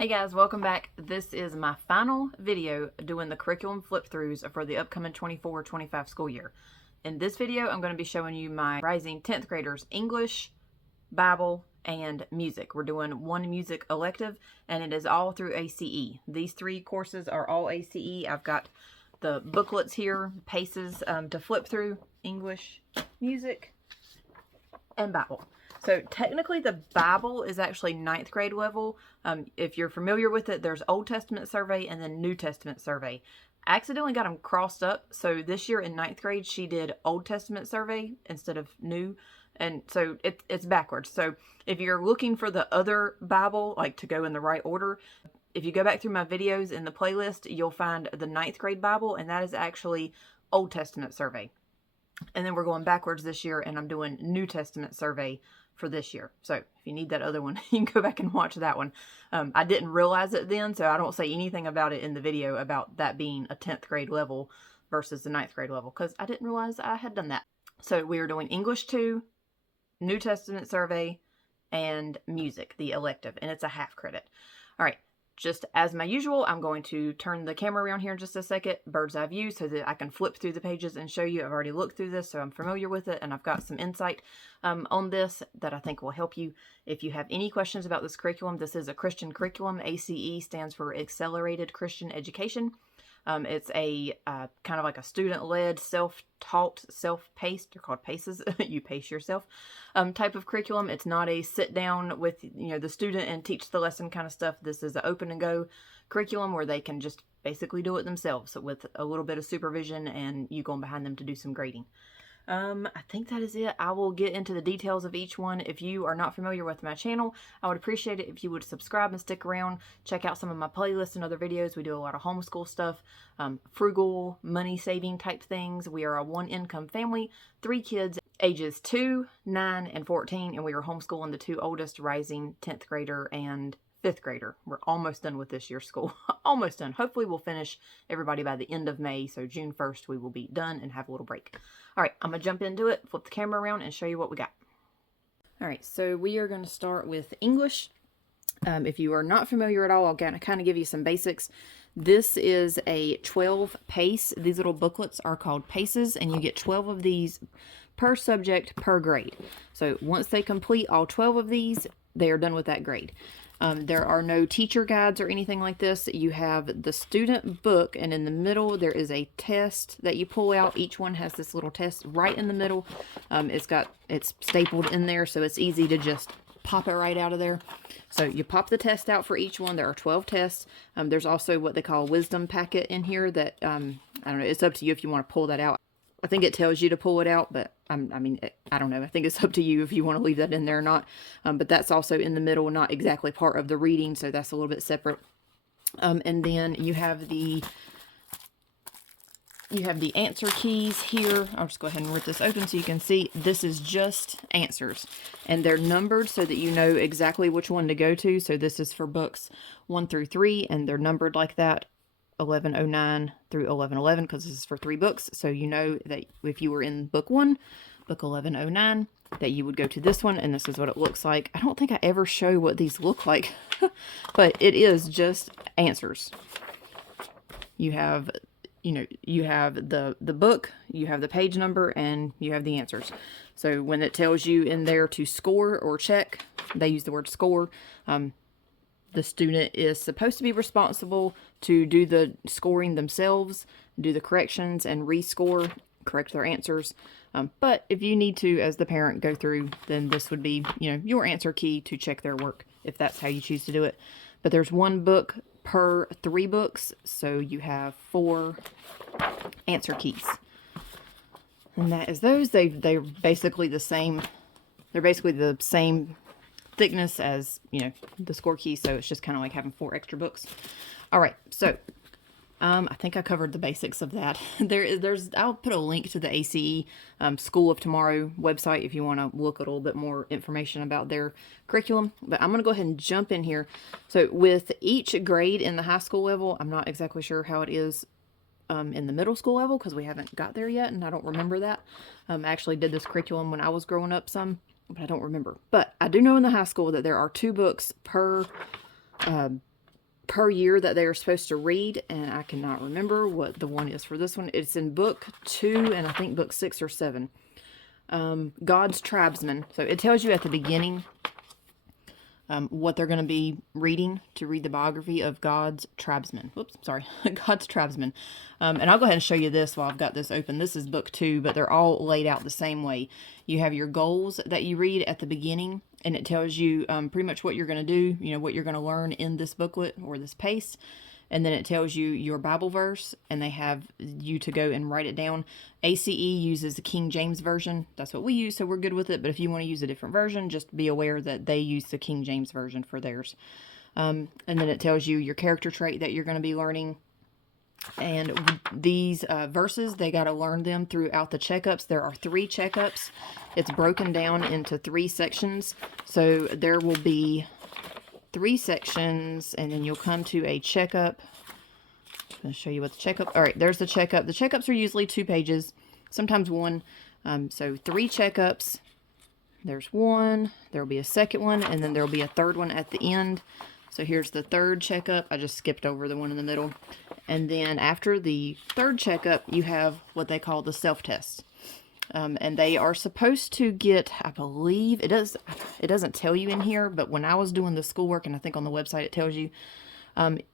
Hey guys, welcome back. This is my final video doing the curriculum flip-throughs for the upcoming 24-25 school year. In this video, I'm going to be showing you my rising 10th graders English, Bible, and music. We're doing one music elective, and it is all through A.C.E. These three courses are all A.C.E. I've got the booklets here, paces to flip through: English, music, and Bible. So technically the Bible is actually 9th grade level. If you're familiar with it, there's Old Testament survey and then New Testament survey. I accidentally got them crossed up. So this year in 9th grade, she did Old Testament survey instead of New. And so it's backwards. So if you're looking for the other Bible, like to go in the right order, if you go back through my videos in the playlist, you'll find the 9th grade Bible, and that is actually Old Testament survey. And then we're going backwards this year, and I'm doing New Testament survey for this year. So if you need that other one, you can go back and watch that one. I didn't realize it then, so I don't say anything about it in the video about that being a 10th grade level versus the 9th grade level, because I didn't realize I had done that. So we are doing English 2, New Testament survey, and music, the elective, and it's a half credit. All right. Just as my usual, I'm going to turn the camera around here in just a second, bird's eye view, so that I can flip through the pages and show you. I've already looked through this, so I'm familiar with it, and I've got some insight on this that I think will help you. If you have any questions about this curriculum, this is a Christian curriculum. A.C.E. stands for Accelerated Christian Education. It's a kind of like a student-led, self-taught, self-paced, they're called paces, you pace yourself, type of curriculum. It's not a sit-down with, the student and teach the lesson kind of stuff. This is an open-and-go curriculum where they can just basically do it themselves with a little bit of supervision and you going behind them to do some grading. I think that is it. I will get into the details of each one. If you are not familiar with my channel, I would appreciate it if you would subscribe and stick around. Check out some of my playlists and other videos. We do a lot of homeschool stuff, frugal, money-saving type things. We are a one-income family, 3 kids, ages 2, 9, and 14, and we are homeschooling the 2 oldest, rising 10th grader and 5th grader. We're almost done with this year's school. Almost done. Hopefully we'll finish everybody by the end of May. So June 1st, we will be done and have a little break. All right, I'm going to jump into it, flip the camera around, and show you what we got. All right, so we are going to start with English. If you are not familiar at all, I'll kind of give you some basics. This is a 12 pace. These little booklets are called paces, and you get 12 of these per subject per grade. So once they complete all 12 of these, they are done with that grade. There are no teacher guides or anything like this. You have the student book, and in the middle there is a test that you pull out. Each one has this little test right in the middle. It's stapled in there, so it's easy to just pop it right out of there. So you pop the test out for each one. There are 12 tests. There's also what they call a wisdom packet in here that, I don't know, it's up to you if you want to pull that out. I think it tells you to pull it out, but I don't know. I think it's up to you if you want to leave that in there or not. But that's also in the middle, not exactly part of the reading, so that's a little bit separate. And then you have the answer keys here. I'll just go ahead and rip this open so you can see. This is just answers, and they're numbered so that you know exactly which one to go to. So this is for books 1 through 3, and they're numbered like that. 1109 through 1111, because this is for 3 books. So you know that if you were in book 1, book 1109, that you would go to this one, and this is what it looks like. I don't think I ever show what these look like, but it is just answers. You have, you have the book, you have the page number, and you have the answers. So when it tells you in there to score or check, they use the word score. The student is supposed to be responsible to do the scoring themselves, do the corrections, and rescore, correct their answers. But if you need to, as the parent, go through, then this would be, your answer key to check their work, if that's how you choose to do it. But there's 1 book per 3 books, so you have 4 answer keys. And that is those. They're basically the same. They're basically the same thickness as the score key, so it's just kind of like having 4 extra books. All right, so I think I covered the basics of that. I'll put a link to the A.C.E. School of Tomorrow website if you want to look at a little bit more information about their curriculum. But I'm going to go ahead and jump in here. So with each grade in the high school level, I'm not exactly sure how it is in the middle school level, because we haven't got there yet, and I don't remember that. I actually did this curriculum when I was growing up some, but I don't remember. But I do know in the high school that there are 2 books per per year that they are supposed to read, and I cannot remember what the one is for this one. It's in book 2 and I think book 6 or 7. God's Tribesmen. So it tells you at the beginning what they're going to be reading to read the biography of God's Tribesmen. Whoops, sorry, God's Tribesmen. And I'll go ahead and show you this while I've got this open. This is book 2, but they're all laid out the same way. You have your goals that you read at the beginning, and it tells you pretty much what you're going to do, you know, what you're going to learn in this booklet or this pace. And then it tells you your Bible verse, and they have you to go and write it down. A.C.E. uses the King James Version. That's what we use, so we're good with it. But if you want to use a different version, just be aware that they use the King James Version for theirs. And then it tells you your character trait that you're going to be learning. And these verses, they got to learn them throughout the checkups. There are 3 checkups. It's broken down into 3 sections. So there will be 3 sections, and then you'll come to a checkup. I'm going to show you what the checkup. All right, there's the checkup. The checkups are usually 2 pages, sometimes 1. So 3 checkups. There's 1. There will be a second one, and then there will be a third one at the end. So here's the 3rd checkup. I just skipped over the one in the middle. And then after the 3rd checkup, you have what they call the self-test. And they are supposed to get, I believe, it doesn't tell you in here, but when I was doing the schoolwork, and I think on the website it tells you,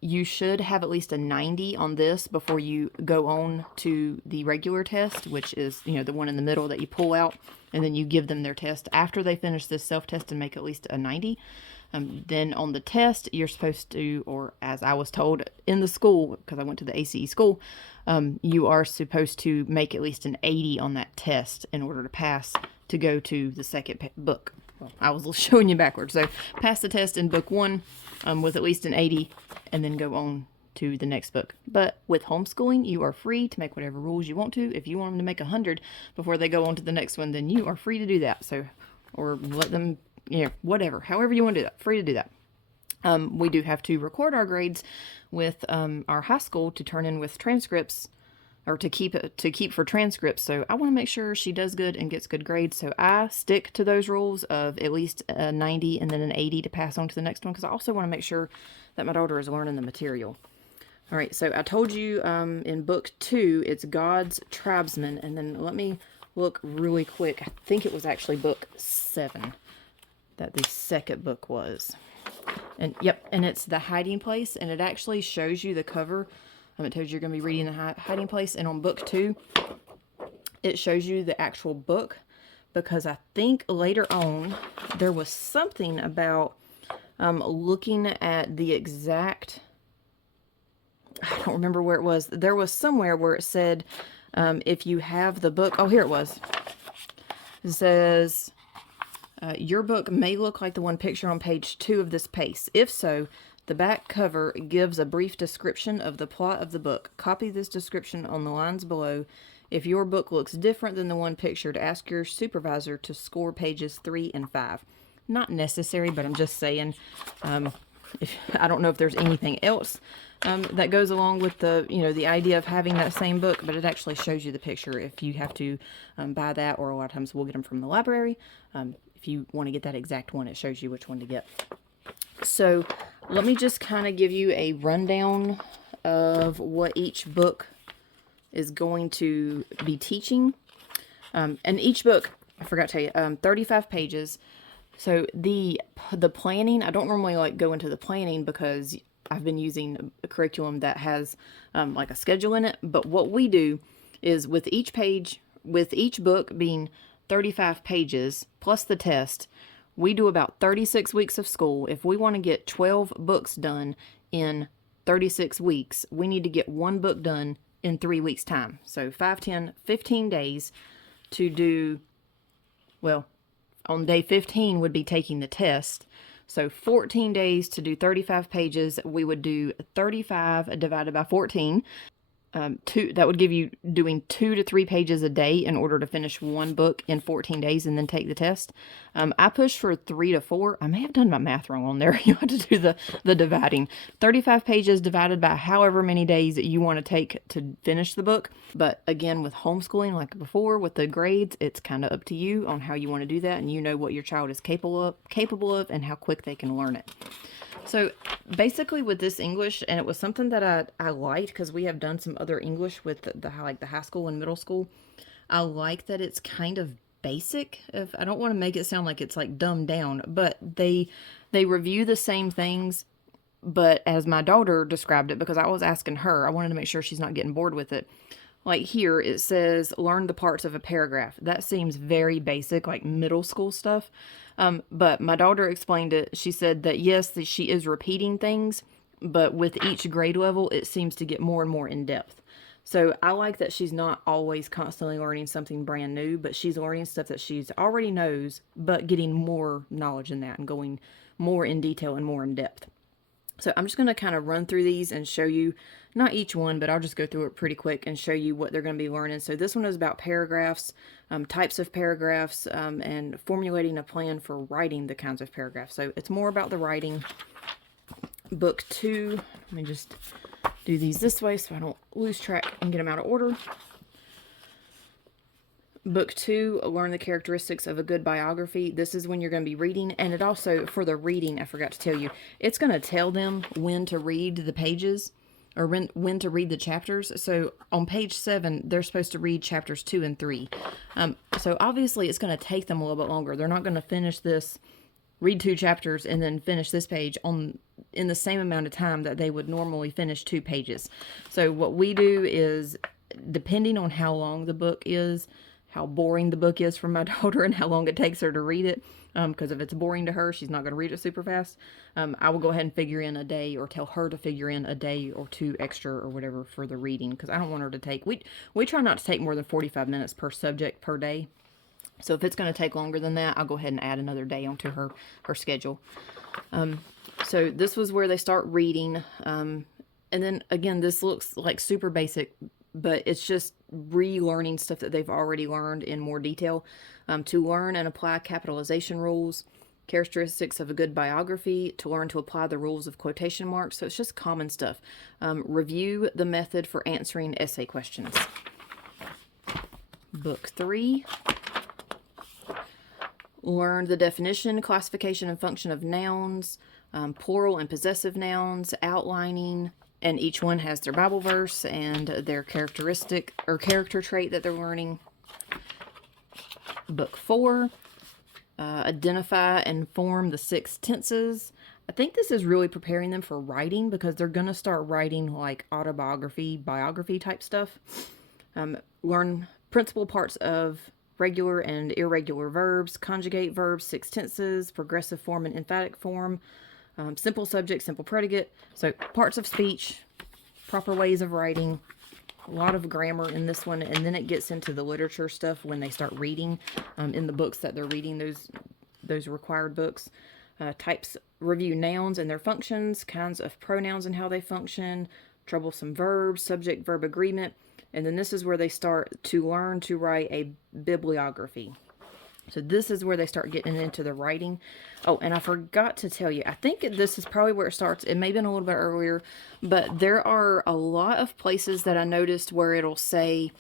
you should have at least a 90 on this before you go on to the regular test, which is, you know, the one in the middle that you pull out, and then you give them their test after they finish this self-test and make at least a 90. Then on the test, you're supposed to, or as I was told in the school, because I went to the A.C.E. school, you are supposed to make at least an 80 on that test in order to pass to go to the second book. Well, I was showing you backwards. So pass the test in book 1 with at least an 80, and then go on to the next book. But with homeschooling, you are free to make whatever rules you want to. If you want them to make 100 before they go on to the next one, then you are free to do that. So, or let them, you know, whatever, however you want to do that, free to do that. We do have to record our grades with our high school to turn in with transcripts, or to keep for transcripts. So I want to make sure she does good and gets good grades. So I stick to those rules of at least a 90 and then an 80 to pass on to the next one, because I also want to make sure that my daughter is learning the material. All right, so I told you in book 2, it's God's Tribesmen, and then let me look really quick. I think it was actually book 7 that the second book was. And yep, and it's the hiding place, and it actually shows you the cover. It tells you you're going to be reading the hiding place, and on book 2, it shows you the actual book, because I think later on there was something about looking at the exact, I don't remember where it was. There was somewhere where it said if you have the book, oh, here it was. It says, your book may look like the one pictured on page 2 of this pace. If so, the back cover gives a brief description of the plot of the book. Copy this description on the lines below. If your book looks different than the one pictured, ask your supervisor to score pages 3 and 5. Not necessary, but I'm just saying, I don't know if there's anything else that goes along with the, you know, the idea of having that same book, but it actually shows you the picture if you have to buy that, or a lot of times we'll get them from the library. If you want to get that exact one, it shows you which one to get. So let me just kind of give you a rundown of what each book is going to be teaching. And each book, I forgot to tell you, 35 pages. So the planning, I don't normally like go into the planning because I've been using a curriculum that has like a schedule in it. But what we do is with each page, with each book being 35 pages plus the test, we do about 36 weeks of school. If we want to get 12 books done in 36 weeks, we need to get 1 book done in 3 weeks' time. So 5, 10, 15 days to do, well, on day 15 would be taking the test. So 14 days to do 35 pages. We would do 35 divided by 14. That would give you doing 2 to 3 pages a day in order to finish 1 book in 14 days and then take the test. I pushed for 3 to 4. I may have done my math wrong on there. You have to do the dividing. 35 pages divided by however many days that you want to take to finish the book. But again, with homeschooling, like before, with the grades, it's kind of up to you on how you want to do that, and you know what your child is capable of and how quick they can learn it. So basically with this English, and it was something that I liked because we have done some other English with the like the high school and middle school. I like that it's kind of basic. If I don't want to make it sound like it's like dumbed down, but they review the same things, but as my daughter described it, because I was asking her, I wanted to make sure she's not getting bored with it. Like here, it says, learn the parts of a paragraph. That seems very basic, like middle school stuff. But my daughter explained it. She said that yes, that she is repeating things, but with each grade level, it seems to get more and more in depth. So I like that she's not always constantly learning something brand new, but she's learning stuff that she's already knows, but getting more knowledge in that and going more in detail and more in depth. So I'm just going to kind of run through these and show you, not each one, but I'll just go through it pretty quick and show you what they're going to be learning. So this one is about paragraphs, types of paragraphs, and formulating a plan for writing the kinds of paragraphs. So it's more about the writing. Book 2, let me just do these this way so I don't lose track and get them out of order. Book 2, learn the characteristics of a good biography. This is when you're going to be reading, and it also, for the reading, I forgot to tell you, it's going to tell them when to read the pages, or when to read the chapters. So on page 7, they're supposed to read chapters 2 and 3. So obviously it's going to take them a little bit longer. They're not going to finish this, read 2 chapters, and then finish this page in the same amount of time that they would normally finish 2 pages. So what we do is, depending on how long the book is, how boring the book is for my daughter, and how long it takes her to read it, because if it's boring to her, she's not going to read it super fast. I will go ahead and figure in a day, or tell her to figure in a day or 2 extra or whatever for the reading, because I don't want her to take, we try not to take more than 45 minutes per subject per day. So if it's going to take longer than that, I'll go ahead and add another day onto her schedule. So this was where they start reading. And then again, this looks like super basic, but it's just relearning stuff that they've already learned in more detail. To learn and apply capitalization rules, characteristics of a good biography, to learn to apply the rules of quotation marks. So it's just common stuff. Review the method for answering essay questions. Book 3. Learn the definition, classification, and function of nouns, plural and possessive nouns, outlining, and each one has their Bible verse and their characteristic or character trait that they're learning. Book 4, identify and form the 6 tenses. I think this is really preparing them for writing, because they're going to start writing like autobiography, biography type stuff. Learn principal parts of regular and irregular verbs, conjugate verbs, 6 tenses, progressive form and emphatic form, simple subject, simple predicate. So parts of speech, proper ways of writing, a lot of grammar in this one, and then it gets into the literature stuff when they start reading in the books that they're reading, those required books. Types, review nouns and their functions, kinds of pronouns and how they function, troublesome verbs, subject-verb agreement, and then this is where they start to learn to write a bibliography. So this is where they start getting into the writing. Oh, and I forgot to tell you, I think this is probably where it starts. It may have been a little bit earlier, but there are a lot of places that I noticed where it'll say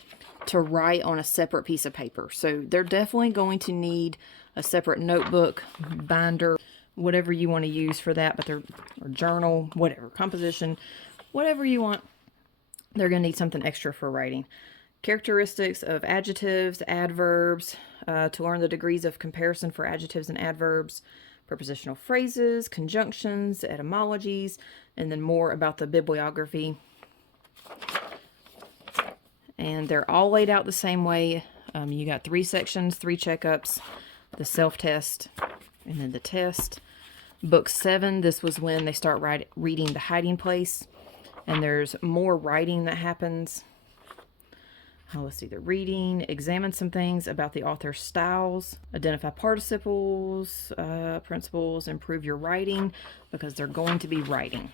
to write on a separate piece of paper. So they're definitely going to need a separate notebook, binder, whatever you want to use for that, or journal, whatever, composition, whatever you want. They're going to need something extra for writing. Characteristics of adjectives, adverbs, to learn the degrees of comparison for adjectives and adverbs, prepositional phrases, conjunctions, etymologies, and then more about the bibliography. And they're all laid out the same way. You got 3 sections, 3 checkups, the self-test, and then the test. Book 7, this was when they start reading The Hiding Place. And there's more writing that happens. Let's see, the reading, examine some things about the author's styles, identify participles, principles, improve your writing, because they're going to be writing.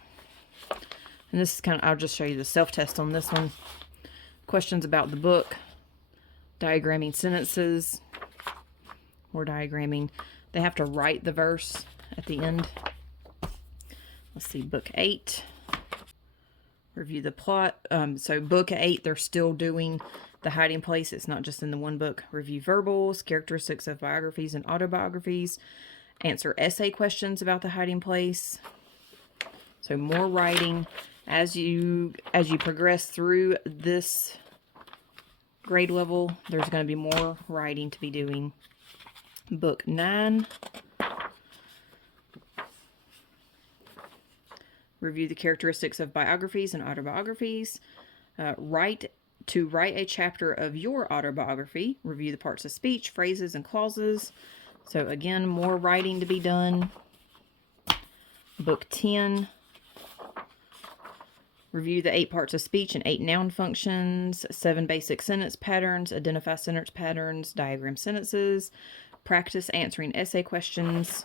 And this is I'll just show you the self-test on this one. Questions about the book, diagramming sentences, more diagramming. They have to write the verse at the end. Let's see, book 8. Review the plot. So book 8, they're still doing The Hiding Place. It's not just in the one book. Review verbals, characteristics of biographies and autobiographies. Answer essay questions about The Hiding Place. So more writing as you progress through this grade level. There's going to be more writing to be doing. Book 9. Review the characteristics of biographies and autobiographies. Write a chapter of your autobiography. Review the parts of speech, phrases, and clauses. So again, more writing to be done. Book 10. Review the 8 parts of speech and 8 noun functions, 7 basic sentence patterns, identify sentence patterns, diagram sentences, practice answering essay questions.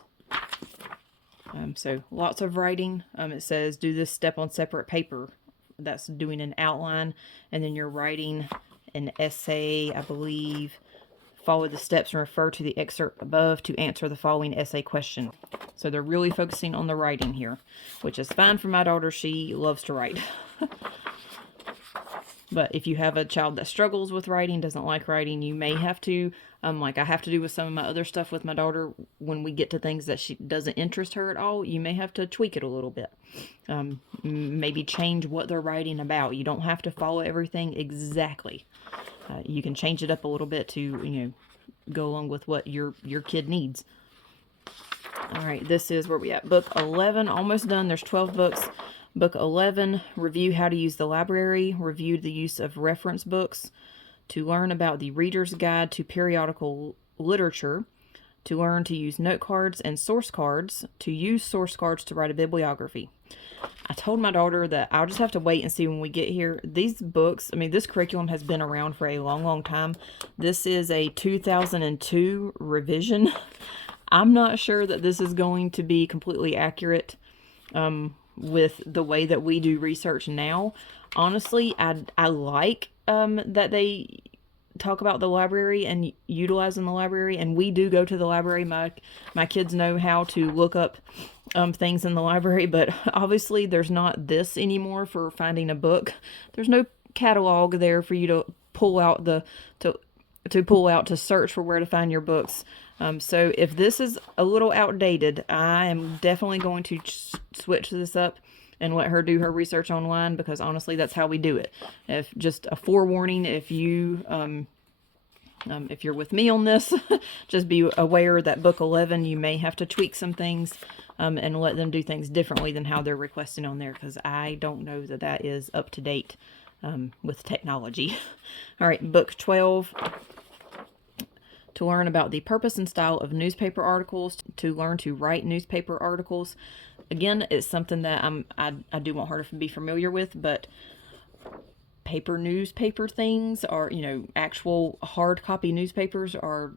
So lots of writing. It says do this step on separate paper. That's doing an outline, and then you're writing an essay, I believe. Follow the steps and refer to the excerpt above to answer the following essay question. So they're really focusing on the writing here, which is fine for my daughter. She loves to write. But if you have a child that struggles with writing, doesn't like writing, you may have to, like I have to do with some of my other stuff with my daughter, when we get to things that she doesn't interest her at all, you may have to tweak it a little bit. Maybe change what they're writing about. You don't have to follow everything exactly. You can change it up a little bit to, go along with what your kid needs. All right, this is where we at. Book 11, almost done. There's 12 books. Book 11, review how to use the library. Review the use of reference books. To learn about the Reader's Guide to Periodical Literature. To learn to use note cards and source cards. To use source cards to write a bibliography. I told my daughter that I'll just have to wait and see when we get here. These books, this curriculum has been around for a long, long time. This is a 2002 revision. I'm not sure that this is going to be completely accurate with the way that we do research now. Honestly, I like that they talk about the library and utilizing the library, and we do go to the library. My kids know how to look up things in the library, but obviously there's not this anymore for finding a book. There's no catalog there for you to pull out to search for where to find your books. So if this is a little outdated, I am definitely going to switch this up and let her do her research online, because honestly, that's how we do it. If just a forewarning, if you're with me on this, just be aware that book 11, you may have to tweak some things and let them do things differently than how they're requesting on there, because I don't know that that is up to date with technology. All right, book 12. To learn about the purpose and style of newspaper articles, to learn to write newspaper articles. Again, it's something that I do want her to be familiar with, but newspaper things are, actual hard copy newspapers are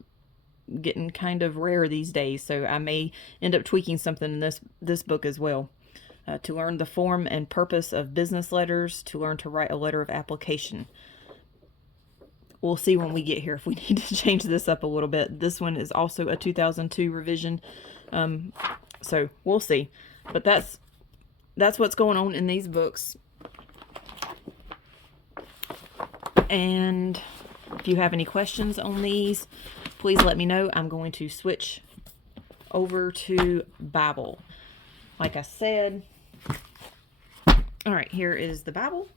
getting kind of rare these days, so I may end up tweaking something in this book as well. To learn the form and purpose of business letters, to learn to write a letter of application. We'll see when we get here if we need to change this up a little bit. This one is also a 2002 revision, so we'll see. But that's what's going on in these books. And if you have any questions on these, please let me know. I'm going to switch over to Bible. Like I said, all right, here is the Bible.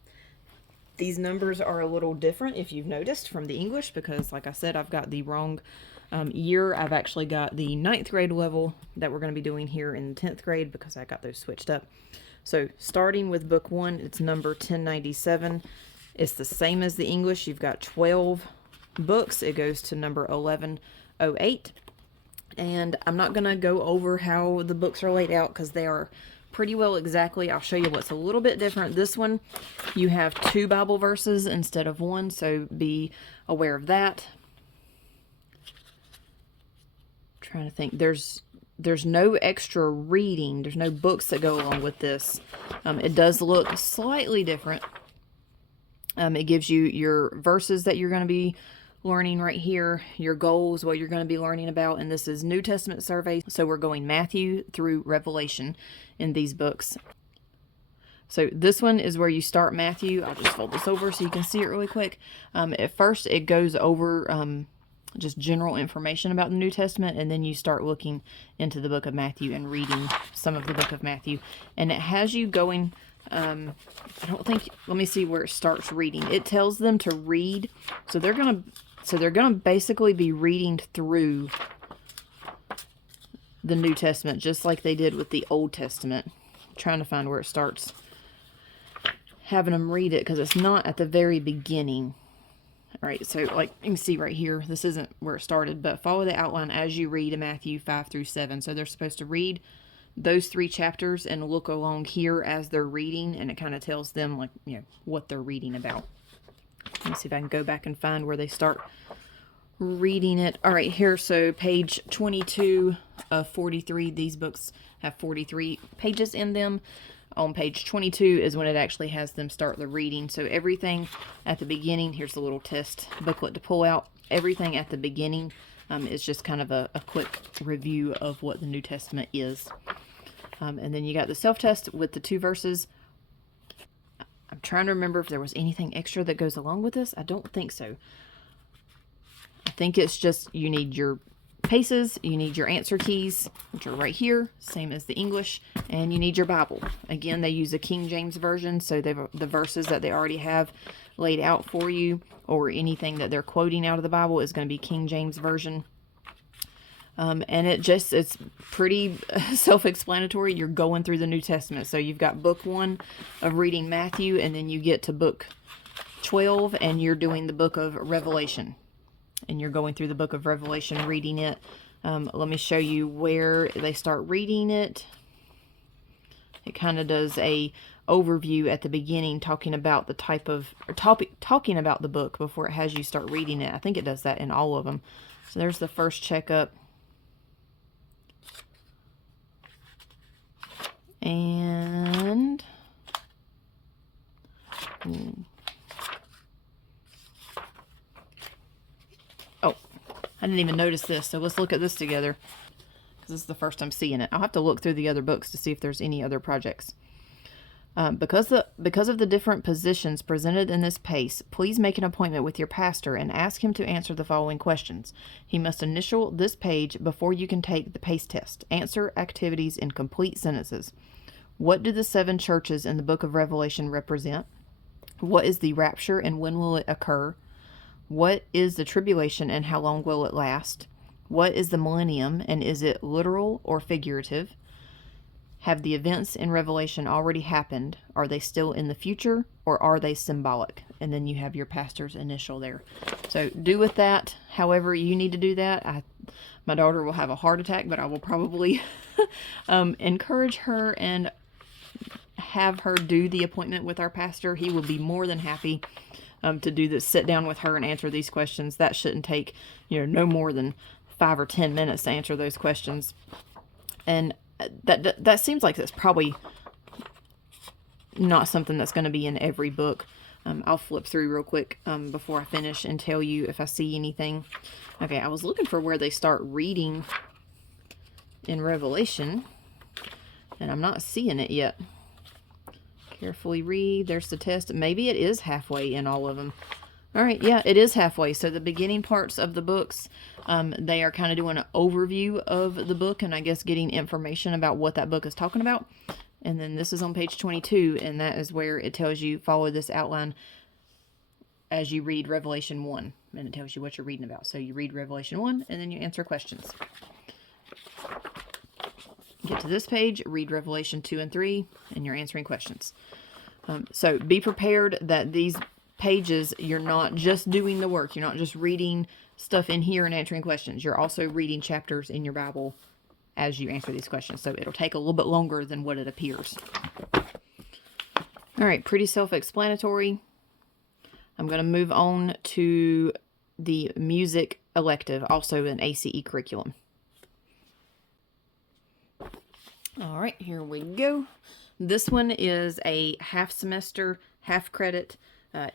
These numbers are a little different, if you've noticed, from the English, because like I said, I've got the wrong year. I've actually got the 9th grade level that we're going to be doing here in 10th grade, because I got those switched up. So starting with book 1, it's number 1097. It's the same as the English. You've got 12 books. It goes to number 1108. And I'm not going to go over how the books are laid out, because they are pretty well exactly. I'll show you what's a little bit different. This one, you have 2 Bible verses instead of 1, so be aware of that. Trying to think. There's no extra reading. There's no books that go along with this. It does look slightly different. It gives you your verses that you're going to be learning right here, your goals, what you're going to be learning about, and this is New Testament survey, so we're going Matthew through Revelation in these books. So this one is where you start Matthew. I'll just fold this over so you can see it really quick. At first, it goes over just general information about the New Testament, and then you start looking into the book of Matthew and reading some of the book of Matthew. And it has you going, I don't think, let me see where it starts reading. It tells them to read, so they're gonna basically be reading through the New Testament just like they did with the Old Testament. I'm trying to find where it starts having them read it, because it's not at the very beginning. All right, so like you can see right here, this isn't where it started, but follow the outline as you read in Matthew 5 through 7. So they're supposed to read those 3 chapters and look along here as they're reading, and it kind of tells them, like, you know, what they're reading about. Let me see if I can go back and find where they start reading it. All right, here, so page 22 of 43. These books have 43 pages in them. On page 22 is when it actually has them start the reading. So everything at the beginning, here's the little test booklet to pull out. Everything at the beginning is just kind of a quick review of what the New Testament is. And then you got the self-test with the 2 verses. I'm trying to remember if there was anything extra that goes along with this. I don't think so. I think it's just you need your paces, you need your answer keys, which are right here, same as the English, and you need your Bible. Again, they use a King James version, so the verses that they already have laid out for you, or anything that they're quoting out of the Bible, is going to be King James version. And it's pretty self-explanatory. You're going through the New Testament. So you've got book 1 of reading Matthew, and then you get to book 12, and you're doing the book of Revelation. And you're going through the book of Revelation, reading it. Let me show you where they start reading it. It kind of does a overview at the beginning, talking about the type of, or talking about the book before it has you start reading it. I think it does that in all of them. So there's the first checkup. And oh, I didn't even notice this, so let's look at this together, because this is the first I'm seeing it. I'll have to look through the other books to see if there's any other projects. Because of the different positions presented in this PACE, please make an appointment with your pastor and ask him to answer the following questions. He must initial this page before you can take the PACE test. Answer activities in complete sentences. What do the 7 churches in the book of Revelation represent? What is the rapture and when will it occur? What is the tribulation and how long will it last? What is the millennium, and is it literal or figurative? Have the events in Revelation already happened? Are they still in the future, or are they symbolic? And then you have your pastor's initial there. So do with that however you need to do that. My daughter will have a heart attack, but I will probably encourage her and have her do the appointment with our pastor. He will be more than happy to do this, sit down with her and answer these questions. That shouldn't take, no more than 5 or 10 minutes to answer those questions. And that seems like that's probably not something that's going to be in every book. I'll flip through real quick before I finish and tell you if I see anything. Okay, I was looking for where they start reading in Revelation, and I'm not seeing it yet. Carefully read. There's the test. Maybe it is halfway in all of them. All right, yeah, it is halfway. So the beginning parts of the books, they are kind of doing an overview of the book and I guess getting information about what that book is talking about. And then this is on page 22, and that is where it tells you follow this outline as you read Revelation 1. And it tells you what you're reading about. So you read Revelation 1, and then you answer questions. Get to this page, read Revelation 2 and 3, and you're answering questions. So be prepared that these pages, you're not just doing the work. You're not just reading stuff in here and answering questions. You're also reading chapters in your Bible as you answer these questions. So it'll take a little bit longer than what it appears. All right, pretty self-explanatory. I'm going to move on to the music elective, also an ACE curriculum. All right, here we go. This one is a half semester, half credit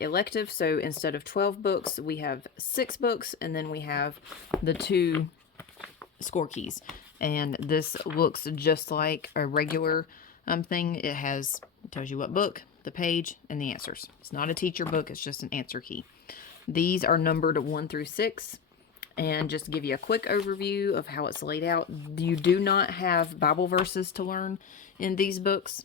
elective. So instead of 12 books, we have 6 books, and then we have the 2 score keys. And this looks just like a regular thing. It tells you what book, the page, and the answers. It's not a teacher book, it's just an answer key. These are numbered 1 through 6. and just give you a quick overview of how it's laid out. You do not have Bible verses to learn in these books.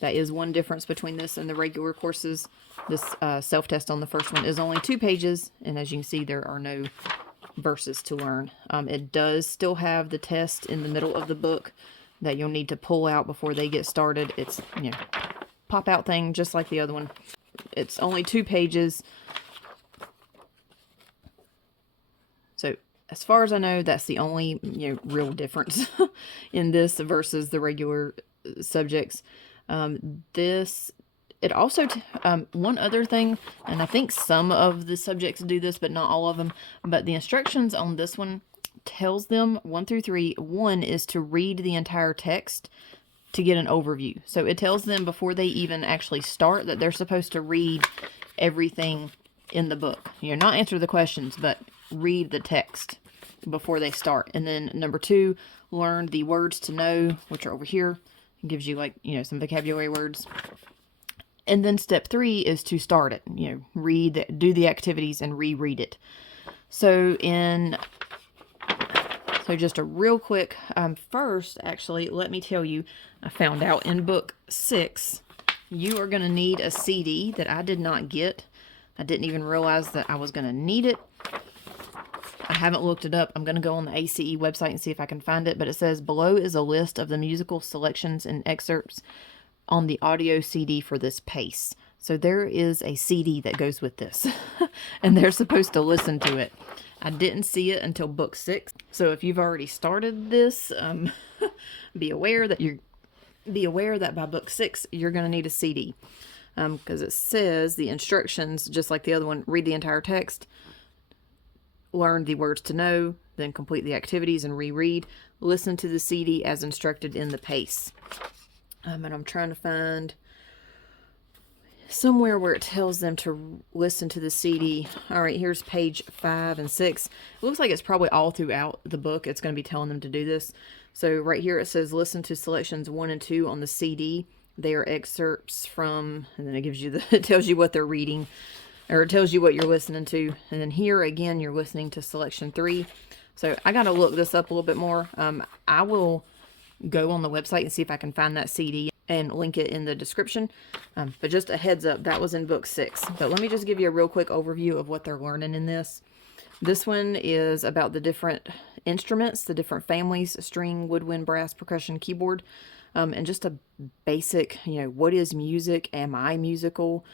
That is one difference between this and the regular courses. This self-test on the first one is only 2 pages, and as you can see, there are no verses to learn. It does still have the test in the middle of the book that you'll need to pull out before they get started. It's, you know, pop-out thing, just like the other one. It's only 2 pages. So, as far as I know, that's the only, you know, real difference in this versus the regular subjects. It also, one other thing, and I think some of the subjects do this, but not all of them, but the instructions on this one tells them 1 through 3. 1 is to read the entire text to get an overview. So it tells them before they even actually start that they're supposed to read everything in the book. You know, not answer the questions, but read the text before they start. And then number 2, learn the words to know, which are over here. It gives you, like, you know, some vocabulary words. And then step 3 is to start it. You know, do the activities and reread it. So just a real quick, first, actually, let me tell you, I found out in book 6, you are going to need a CD that I did not get. I didn't even realize that I was going to need it. I haven't looked it up. I'm going to go on the A.C.E. website and see if I can find it. But it says, below is a list of the musical selections and excerpts on the audio CD for this pace. So there is a CD that goes with this. And they're supposed to listen to it. I didn't see it until book 6. So if you've already started this, be aware that by book 6, you're going to need a CD. Because it says the instructions, just like the other one, read the entire text, learn the words to know, then complete the activities and reread. Listen to the CD as instructed in the pace. And I'm trying to find somewhere where it tells them to listen to the CD. All right, here's page 5 and 6. It looks like it's probably all throughout the book. It's going to be telling them to do this. So right here it says listen to selections 1 and 2 on the CD. They are excerpts from, and then it gives you it tells you what they're reading, or it tells you what you're listening to. And then here again, you're listening to selection 3. So I got to look this up a little bit more. I will go on the website and see if I can find that CD and link it in the description. But just a heads up, that was in book 6. But let me just give you a real quick overview of what they're learning in this. This one is about the different instruments, the different families: string, woodwind, brass, percussion, keyboard, and just a basic, you know, what is music? Am I musical?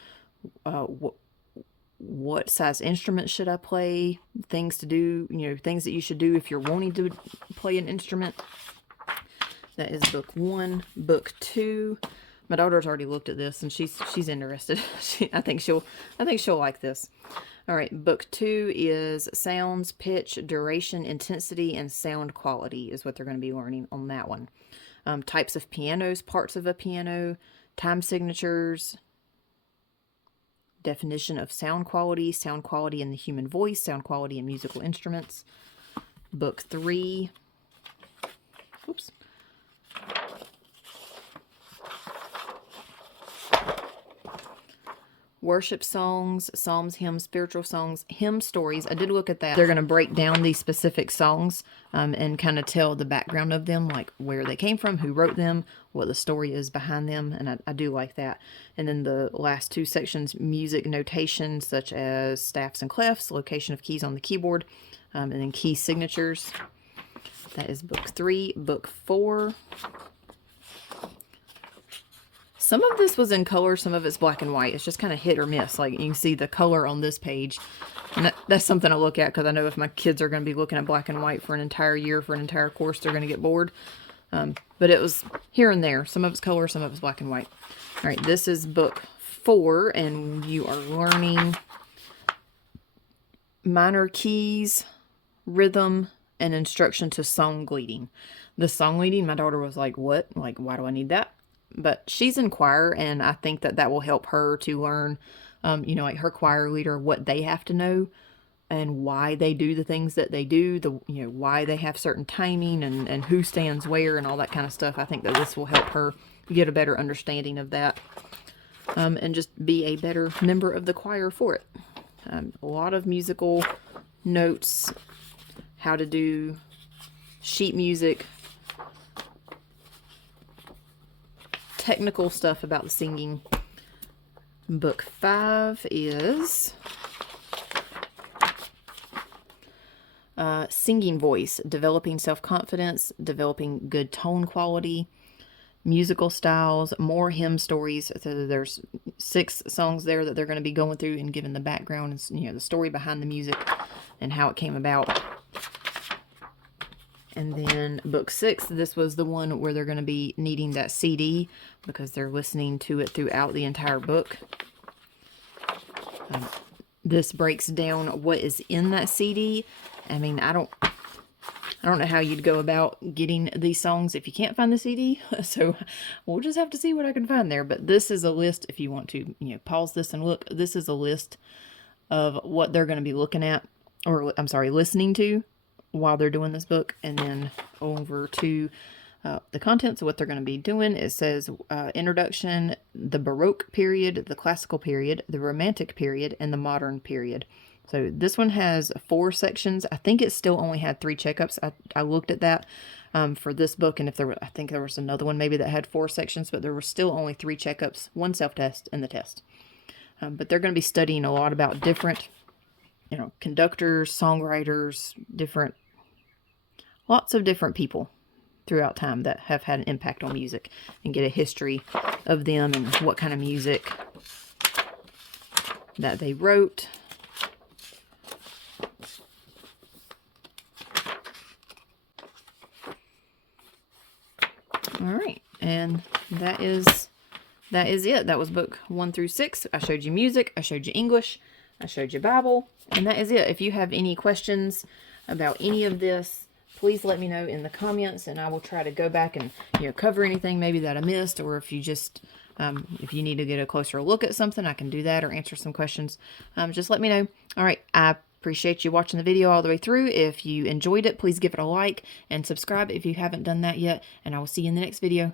What size instrument should I play? Things to do, you know, things that you should do if you're wanting to play an instrument. That is book 1. Book 2. My daughter's already looked at this and she's interested. I think she'll like this. All right, book 2 is sounds, pitch, duration, intensity, and sound quality is what they're going to be learning on that one. Types of pianos, parts of a piano, time signatures, definition of sound quality in the human voice, sound quality in musical instruments. Book 3. Oops. Worship songs, psalms, hymns, spiritual songs, hymn stories. I did look at that. They're going to break down these specific songs and kind of tell the background of them, like where they came from, who wrote them, what the story is behind them, and I do like that. And then the last 2 sections, music notation, such as staffs and clefs, location of keys on the keyboard, and then key signatures. That is book 3. Book 4. Some of this was in color, some of it's black and white. It's just kind of hit or miss. Like, you can see the color on this page. And that's something I look at, because I know if my kids are going to be looking at black and white for an entire year, for an entire course, they're going to get bored. But it was here and there. Some of it's color, some of it's black and white. All right, this is book 4, and you are learning minor keys, rhythm, and instruction to song leading. The song leading, my daughter was like, what? Like, why do I need that? But she's in choir, and I think that will help her to learn, you know, like her choir leader, what they have to know and why they do the things that they do, you know, why they have certain timing and who stands where and all that kind of stuff. I think that this will help her get a better understanding of that, and just be a better member of the choir for it. A lot of musical notes how to do sheet music, technical stuff about the singing. Book 5 is singing voice, developing self-confidence, developing good tone quality, musical styles, more hymn stories. So there's 6 songs there that they're going to be going through and giving the background and, you know, the story behind the music and how it came about. And then book 6, this was the one where they're going to be needing that CD because they're listening to it throughout the entire book. This breaks down what is in that CD. I mean, I don't know how you'd go about getting these songs if you can't find the CD. So we'll just have to see what I can find there. But this is a list, if you want to, you know, pause this and look. This is a list of what they're going to be looking at, or I'm sorry, listening to while they're doing this book. And then over to the contents of what they're going to be doing. It says introduction, the Baroque period, the classical period, the Romantic period, and the modern period. So this one has 4 sections. I think it still only had 3 checkups. I looked at that for this book, and if there were, I think there was another one maybe that had 4 sections, but there were still only 3 checkups, 1 self-test, and the test. But they're going to be studying a lot about different, you know, conductors, songwriters, lots of different people throughout time that have had an impact on music, and get a history of them and what kind of music that they wrote. All right, and that is it. That was book 1 through 6. I showed you music, I showed you English, I showed you Bible, and that is it. If you have any questions about any of this, please let me know in the comments, and I will try to go back and, you know, cover anything maybe that I missed, or if you just if you need to get a closer look at something, I can do that, or answer some questions. Just let me know. All right, I appreciate you watching the video all the way through. If you enjoyed it, please give it a like and subscribe if you haven't done that yet, and I will see you in the next video.